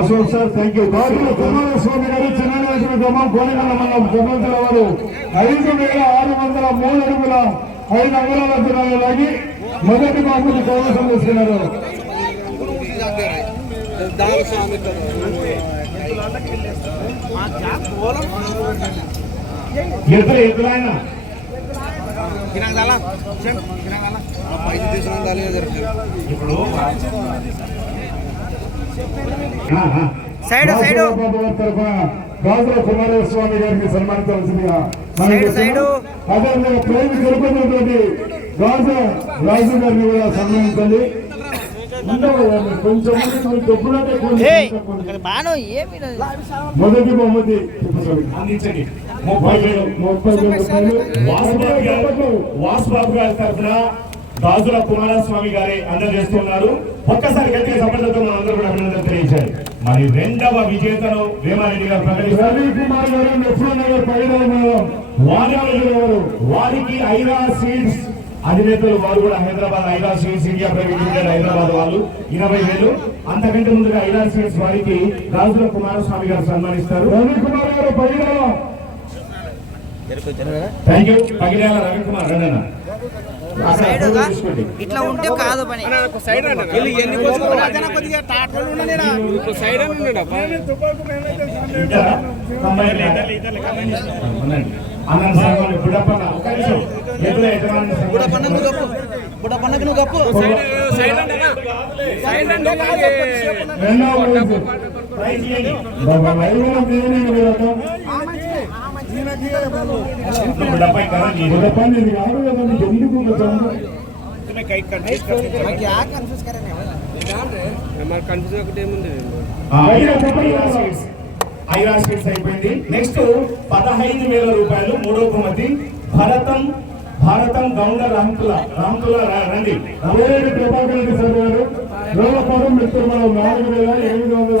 Ashok sir thank you గౌరవ కుమారస్వామి గారు చిన్ననాయకుల గ్రామం కోనగల మండలం జగవంతుల వారు ఐదు వేల ఆరు వందల మూడు అడుగుల ఐదు అంగుళాల లాగి మొదటి బాబుని కైవసం చేసుకున్నారు ఎదురు ఎదురైన ఇప్పుడు సైడ్, సైడ్. గాజుల కుమారస్వామి గారిని సన్మానించవలసిందిగా. అదేవిధంగా ప్రేమి గెలుపొందినటువంటి గాజు రాజు గారిని కూడా సన్మానించాలి మొదటి బహుమతి. అందించండి. ముప్పై వేలు ముప్పై వేల. రూపాయలు. వాసుబాబు గారు వాసుబాబు గారి తరఫున గాజుల కుమారస్వామి గారి అందజేస్తున్నారు. ఒక్కసారి గట్టిగా సఫలతతో మనం అందరూ కూడా అభినందన తెలియజేయాలి. మరి రెండవ విజేతను వేమారెడ్డి గారు ప్రకటిస్తారు. రవి కుమార్ గారు లక్ష్మణ్ నగర్ పైన ఉన్నారు. వారి వారికి ఐరా సీడ్స్ అధినేతలు వారు కూడా Hyderabad Aira seeds India private limited Hyderabad వాళ్ళు. ఇరవై వేలు. అంతకంటే ముందుగా ఐరా సీడ్స్ వారికి గాజుల కుమారస్వామి గారు సన్మానిస్తారు. రవి కుమార్ గారు పైన థ్యాంక్ యూ పగిడాల రవికుమార్ రండి సైడ్గా ఇట్లా ఉంటే కాదు పని. బుడ పన్నకు నువ్వు గప్పు. రెండవ అయిపోయింది నెక్స్ట్ పదహైదు వేల రూపాయలు మూడో బహుమతి భరతం భారతం గౌండ రామతుల రామతుల రండి అవేటి ప్రభాకర్ రెడ్డి సార్ గారు రోలపురం మిత్రులు నాలుగు వేల ఎనిమిది వందల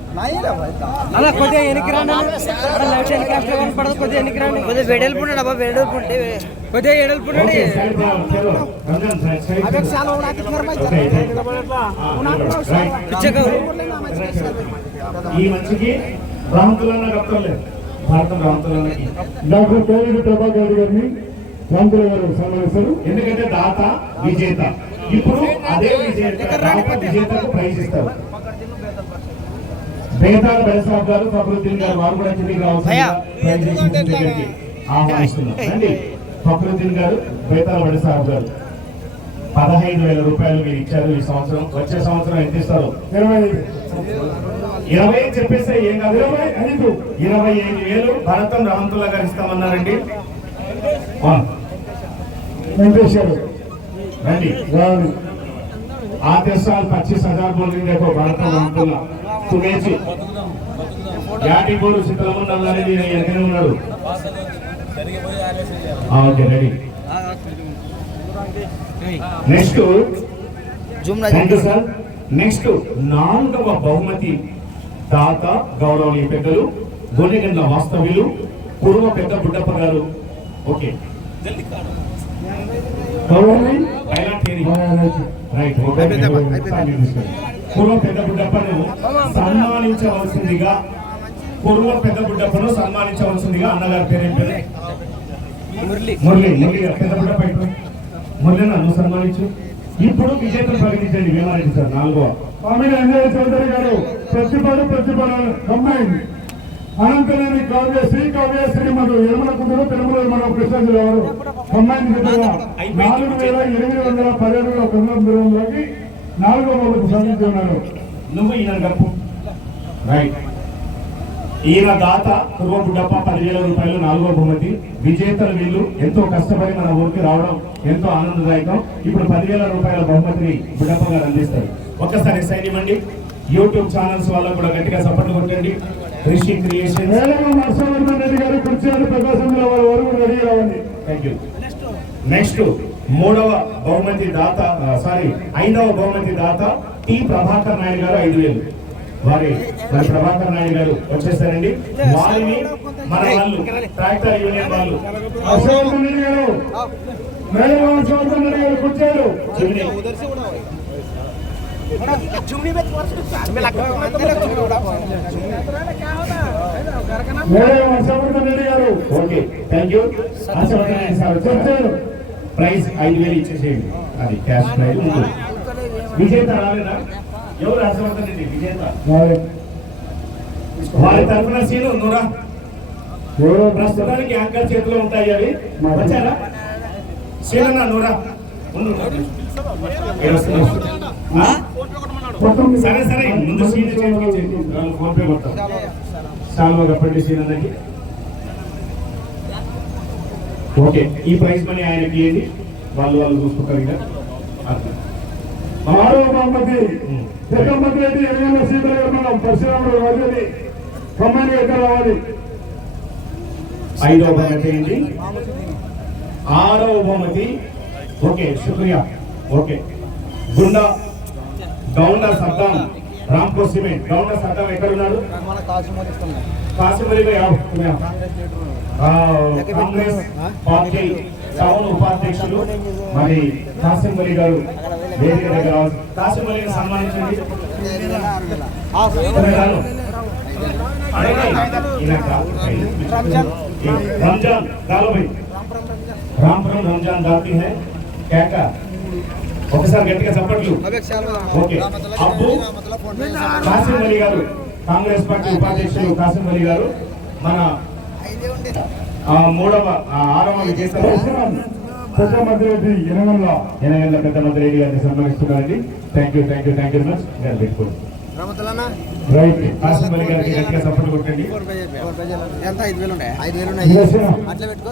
అలా కొద్దిగా వెనక్కి రండి కొద్దిగా వెనక్కి రండి కొద్దిగా వెడల్పు ఉండండి అబ్బా వెడల్పు ఉంటే కొద్దిగా వెడల్పు ఉండండి ఓకే, సైడ్ రా, చలో. Ranjan side, side. Okay, right. పిచ్చగా ఈ మనిషికి రామతులన్న భారతం డాక్టర్ ప్రభాకర్ రెడ్డి గారిని గారు సన్మానిస్తారు ఎందుకంటే దాత విజేత ఇప్పుడు అదే విజేత విజేతకు ప్రైజ్ ఇస్తారు పేదాల పరిశ్రమ గారు ఫక్రుద్దీన్ గారు వారు కూడా చిన్నకి రావాల్సిందిగా ఆహ్వానిస్తున్నారు ఫక్రుద్దీన్ గారు పేదాల పరిశ్రమ గారు పదహైదు వేల రూపాయలు మీరు ఇచ్చారు ఈ సంవత్సరం. వచ్చే సంవత్సరం ఎంత ఇస్తారు? ఇరవై ఇరవై చెప్పేస్తే ఏం కాదు. ఇరవై ఐదు ఇరవై ఐదు వేలు భరతం రహంతుల్లా గారు ఇస్తామన్నారండి. రండి. ఆదేశాలు పచ్చీస్ హజార్ బోల్ భరతం రహంతుల్లా తుమేచి యాటి బోరు సిద్ధలమన్న అనేది ఎక్కడే ఉన్నాడు okay ready. Next. Sir. Next నాలుగవ బహుమతి దాత గౌరవనీయ పెద్దలు గొన్నెగండ్ల వాస్తవ్యులు పూర్వ పెద్ద బుడ్డప్ప గారు. ఓకే. రైట్. పూర్వ పెద్ద బుడ్డప్పను సన్మానించవలసిందిగా పూర్వ పెద్ద బుడ్డప్పను సన్మానించవలసిందిగా అన్నగారి పేరు పేరు? మురళి. మురళి పెద్ద బుడ్డప్ప మురళి నన్ను సన్మానించు. ఇప్పుడు విజేతలు ప్రకటించండి వేమారెడ్డి సార్ నాలుగవ స్వామి అంజయ్య చౌదరి గారు ప్రతిభలు ప్రతిభల కంబైన్ అనంతలేని కావ్య శ్రీ కావ్య శ్రీమధు యమున కుందరు తిరుమల మన కృష్ణాజీ గారు విధంగా నాలుగు వేల ఎనిమిది వందల పదిహేడు వందల దూరంలోకి నాలుగో నువ్వు ఈయన గప్పు రైట్ ఈయన దాత పూర్వ బుడ్డప్ప పదివేల రూపాయలు నాలుగో బహుమతి. విజేతలు వీళ్ళు ఎంతో కష్టపడి మన ఊరికి రావడం ఎంతో ఆనందదాయకం. ఇప్పుడు పదివేల రూపాయల బహుమతిని బుడ్డప్ప గారు అందిస్తారు. ఒక్కసారి సైన్ ఇవ్వండి. యూట్యూబ్ ఛానల్స్ వాళ్ళకు కూడా గట్టిగా సపోర్ట్ కొట్టండి. రిషి క్రియేషన్ వేలగా నరసింహన్ రెడ్డి గారు కుర్చీలు ప్రకాశం జిల్లా వారి వరకు రెడీ కావాలి థ్యాంక్ యూ నెక్స్ట్ మూడవ బహుమతి దాత సారీ ఐదవ బహుమతి దాత టి ప్రభాకర్ నాయుడు గారు ఐదు వేలు. వారి మరి ప్రభాకర్ నాయుడు గారు వచ్చేసారండి వారిని మన వాళ్ళు ట్రాక్టర్ యూనియన్ వాళ్ళు. కూర్చోరు. ఓకే థ్యాంక్ యూ ప్రైజ్ ఐదు వేలు ఇచ్చేసేయండి. అది క్యాష్ ప్రైజ్ ఉంటుంది. విజేత రాలేదా ఎవరు హర్షవర్ధన్ రెడ్డి? విజేత? వారి తరఫున సీను ఎవరో? ప్రస్తుతానికి యాంకర్ చేతిలో ఉంటాయి అవి. వచ్చారా? సీనన్న నూరా? సరే సరే. ముందు సీన్ ఫోన్ పే కొడతాం. సాల్వా కప్పండి సీన్ అందరికి ఓకే ఈ ప్రైజ్ మనీ ఆయనకి ఇవ్వండి. వాళ్ళు వాళ్ళు చూసుకుంటారు ఇక. ఆరో బహుమతి జగన్మోహన్ రెడ్డి ఎనిమిది సీట్ల మనం పరశురాముడు వదిలి ఖమ్మానికి ఎక్కడ రావాలి. ఐదవ బహుమతి ఏంటి? ఆరవ బహుమతి. ఓకే శుక్రియా. ఓకే. గుండా గౌండ సద్దాం రామ్కో సిమెంట్ గౌండ సద్దాం ఎక్కడున్నాడు కాసిమలి కాంగ్రెస్ పార్టీ టౌన్ ఉపాధ్యక్షులు మరి కాసిం అలీ గారు వేదిక దగ్గర కాసిం అలీని సన్మానించండి ఉన్నాడు. అడగండి. ఈయన కాదు. ये रमजान डालो भाई రాంపురం రంజాన్ దాతి హై కేక ఒకసారి గట్టిగా చప్పట్లు. ఓకే. అబ్బు కాసిం అలీ గారు కాంగ్రెస్ పార్టీ ఉపాధ్యక్షులు కాసిం అలీ గారు మన ఆ, మూడవ ఆరవ పెద్ద మంత్రి రెడ్డి గారిని సన్మానిస్తున్నారండి. Thank you thank you thank you much గారు పెట్టుకోండి రైట్ కాసిం అలీ గారికి గట్టిగా చప్పట్లు కొట్టండి. ఎంత? ఐదు వేలు ఉన్నాయి. ఐదు వేలు ఉన్నాయి. అట్లా పెట్టుకో